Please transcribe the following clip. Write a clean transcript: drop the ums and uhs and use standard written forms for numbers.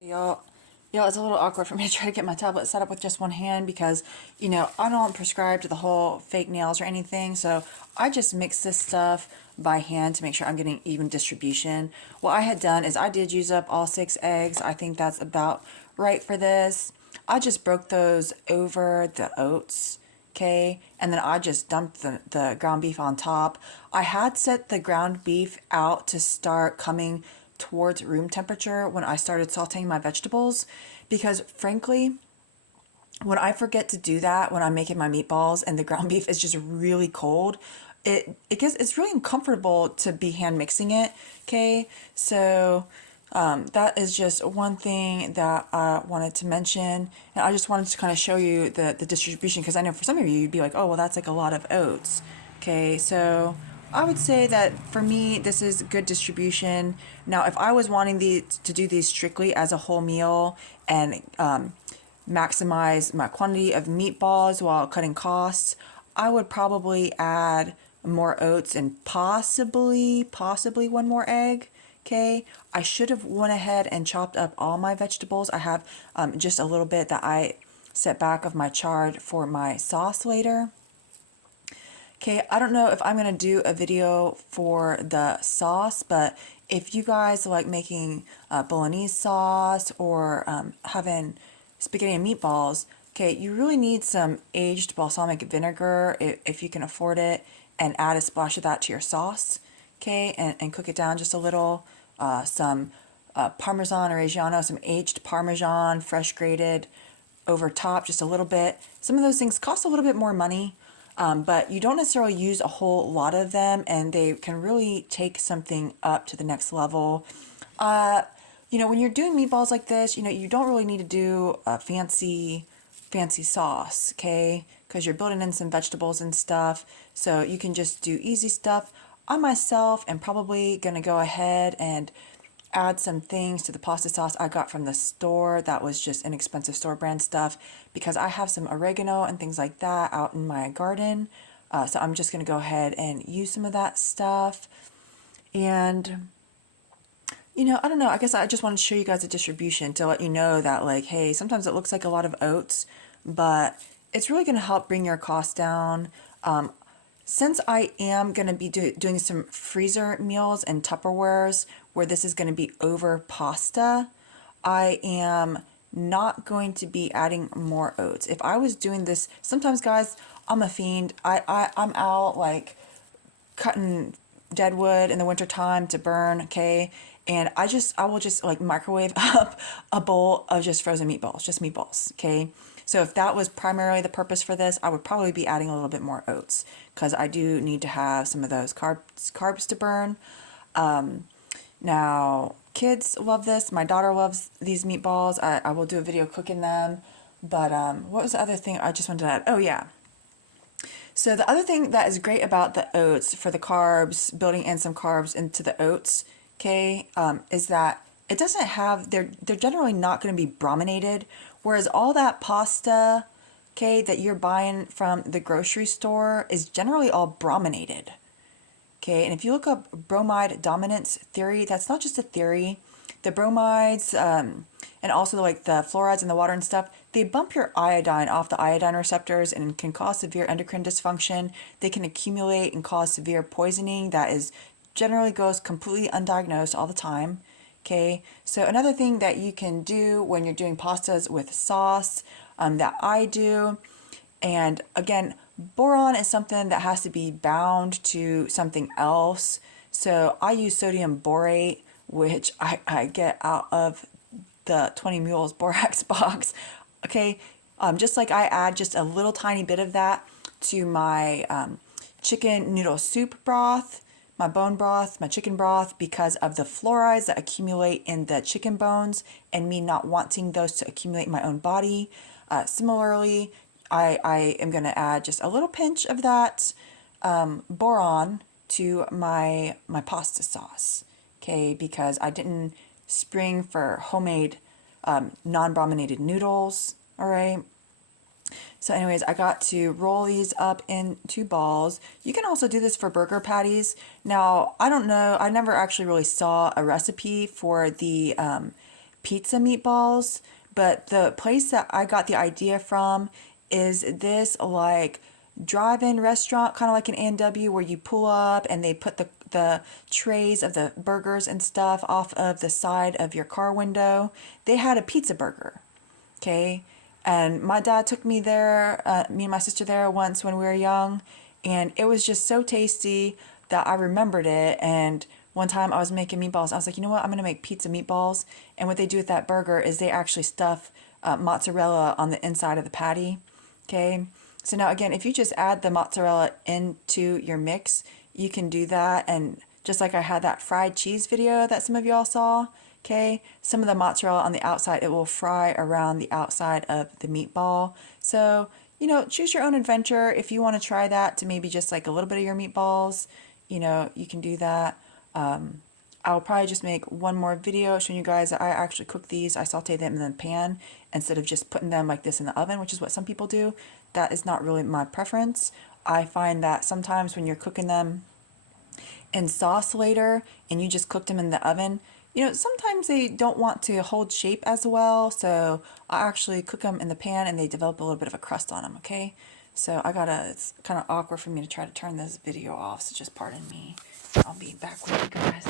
Y'all, it's a little awkward for me to try to get my tablet set up with just one hand because, I don't prescribe to the whole fake nails or anything, so I just mix this stuff by hand to make sure I'm getting even distribution. What I had done is I did use up all 6 eggs. I think that's about right for this. I just broke those over the oats, okay, and then I just dumped the ground beef on top. I had set the ground beef out to start coming towards room temperature when I started sauteing my vegetables, because frankly, when I forget to do that when I'm making my meatballs and the ground beef is just really cold, it's really uncomfortable to be hand mixing it. Okay, so that is just one thing that I wanted to mention, and I just wanted to kind of show you the distribution, because I know for some of you you'd be like, oh well, that's like a lot of oats. Okay, so I would say that for me, this is good distribution. Now, if I was wanting to do these strictly as a whole meal and maximize my quantity of meatballs while cutting costs, I would probably add more oats and possibly one more egg. Okay, I should have went ahead and chopped up all my vegetables. I have just a little bit that I set back of my chard for my sauce later. Okay, I don't know if I'm going to do a video for the sauce, but if you guys like making bolognese sauce or having spaghetti and meatballs, okay, you really need some aged balsamic vinegar if you can afford it, and add a splash of that to your sauce, okay, and cook it down just a little. Some Parmesan or Reggiano, some aged Parmesan, fresh grated over top, just a little bit. Some of those things cost a little bit more money, but you don't necessarily use a whole lot of them, and they can really take something up to the next level. When you're doing meatballs like this, you don't really need to do a fancy sauce, okay? Because you're building in some vegetables and stuff, so you can just do easy stuff. I myself am probably gonna go ahead and add some things to the pasta sauce I got from the store that was just inexpensive store brand stuff, because I have some oregano and things like that out in my garden. So I'm just going to go ahead and use some of that stuff. And, I don't know. I guess I just wanted to show you guys the distribution to let you know that, like, hey, sometimes it looks like a lot of oats, but it's really going to help bring your costs down. Since I am going to be doing some freezer meals and Tupperwares where this is going to be over pasta, I am not going to be adding more oats. If I was doing this, sometimes guys, I'm a fiend. I'm out like cutting dead wood in the wintertime to burn, okay? And I will just like microwave up a bowl of just frozen meatballs, just meatballs, okay? So if that was primarily the purpose for this, I would probably be adding a little bit more oats, because I do need to have some of those carbs to burn. Now, kids love this. My daughter loves these meatballs. I will do a video cooking them. But what was the other thing I just wanted to add? Oh, yeah. So the other thing that is great about the oats for the carbs, building in some carbs into the oats, okay, is that it doesn't have, they're generally not going to be brominated, whereas all that pasta, okay, that you're buying from the grocery store is generally all brominated. Okay, and if you look up bromide dominance theory, that's not just a theory. The bromides and also like the fluorides in the water and stuff, they bump your iodine off the iodine receptors and can cause severe endocrine dysfunction. They can accumulate and cause severe poisoning that is generally goes completely undiagnosed all the time. Okay, so another thing that you can do when you're doing pastas with sauce that I do, and again, boron is something that has to be bound to something else. So I use sodium borate, which I get out of the 20 Mules borax box. Okay, just like I add just a little tiny bit of that to my chicken noodle soup broth, my bone broth, my chicken broth, because of the fluorides that accumulate in the chicken bones and me not wanting those to accumulate in my own body. Similarly, I am going to add just a little pinch of that boron to my pasta sauce, okay, because I didn't spring for homemade non-brominated noodles, all right? So anyways, I got to roll these up into balls. You can also do this for burger patties. Now, I don't know, I never actually really saw a recipe for the pizza meatballs, but the place that I got the idea from is this like drive-in restaurant, kind of like an A&W, where you pull up and they put the trays of the burgers and stuff off of the side of your car window. They had a pizza burger, okay? And my dad took me there, me and my sister there once when we were young, and it was just so tasty that I remembered it. And one time I was making meatballs. I was like, you know what? I'm gonna make pizza meatballs. And what they do with that burger is they actually stuff mozzarella on the inside of the patty. Okay. So now again, if you just add the mozzarella into your mix, you can do that. And just like I had that fried cheese video that some of y'all saw, okay, some of the mozzarella on the outside, it will fry around the outside of the meatball. So, choose your own adventure. If you want to try that to maybe just like a little bit of your meatballs, you can do that. I'll probably just make one more video showing you guys that I actually cook these. I saute them in the pan instead of just putting them like this in the oven, which is what some people do. That is not really my preference. I find that sometimes when you're cooking them in sauce later and you just cooked them in the oven, sometimes they don't want to hold shape as well. So I actually cook them in the pan and they develop a little bit of a crust on them, okay? So it's kind of awkward for me to try to turn this video off, so just pardon me. I'll be back with you guys.